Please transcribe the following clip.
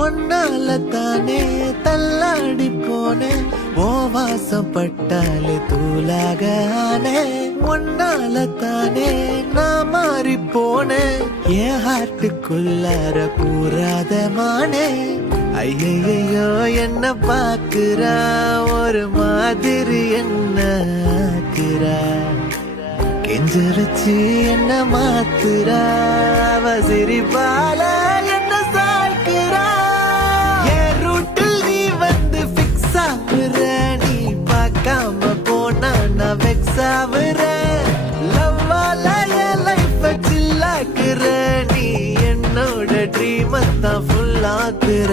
ஒன்னால தானே தள்ளாடி போனேன் ஓ வாசம் பட்டாலே தூளாக ஆனே ஒன்னால தானே நான் மாறி போனேன் என் ஹார்ட்டுக்குள்ளார கூறாத மானே ஐயையோ என்ன பாக்குறா ஒரு மாதிரி என்ன ஆக்குறா கெஞ்சரிச்சு என்ன மாத்துறா அவ சிரிப்பால என்ன சாய்க்கிறா என் ரூட்டில் நீ வந்து பிக்ஸ் ஆகுற நீ பார்க்காம போனா நான் வெக்ஸ் ஆகுற லவ்வால என் லைஃப சில்லாக்குற நீ என்னோட ட்ரீம் தான் ஃபுல் ஆக்குற